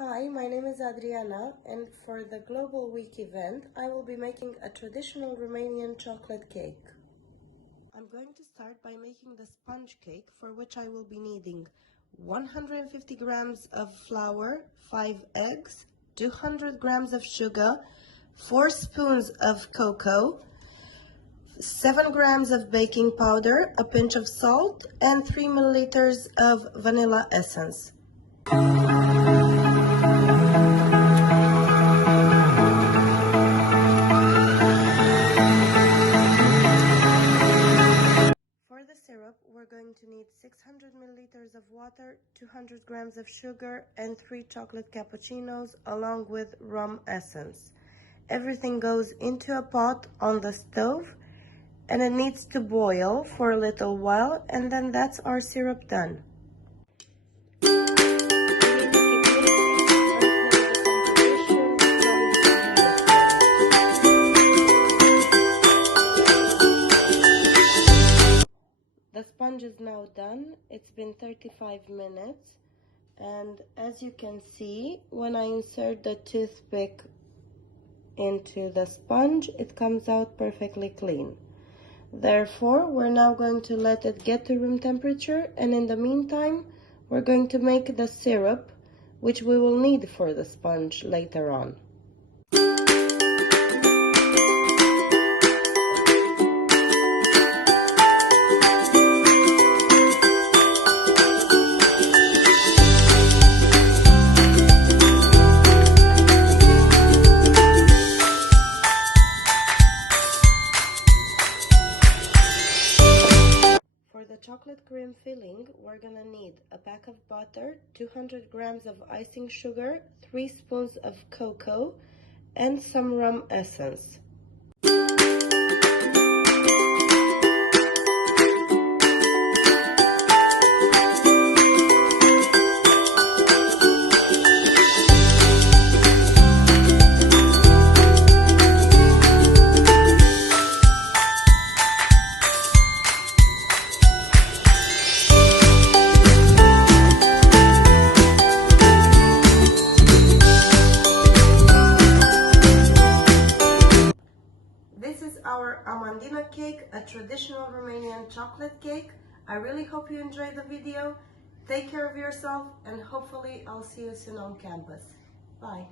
Hi, my name is Adriana, and for the Global Week event, I will be making a traditional Romanian chocolate cake. I'm going to start by making the sponge cake, for which I will be needing 150 grams of flour, 5 eggs, 200 grams of sugar, 4 spoons of cocoa, 7 grams of baking powder, a pinch of salt, and 3 milliliters of vanilla essence. For the syrup, we're going to need 600 milliliters of water, 200 grams of sugar, and 3 chocolate cappuccinos, along with rum essence. Everything goes into a pot on the stove, and it needs to boil for a little while, and then that's our syrup done. The sponge is now done. It's been 35 minutes, and as you can see, when I insert the toothpick into the sponge, it comes out perfectly clean. Therefore, we're now going to let it get to room temperature, and in the meantime, we're going to make the syrup, which we will need for the sponge later on. For the chocolate cream filling, we're gonna need a pack of butter, 200 grams of icing sugar, 3 spoons of cocoa, and some rum essence. This is our Amandina cake, a traditional Romanian chocolate cake. I really hope you enjoyed the video. Take care of yourself, and hopefully I'll see you soon on campus. Bye.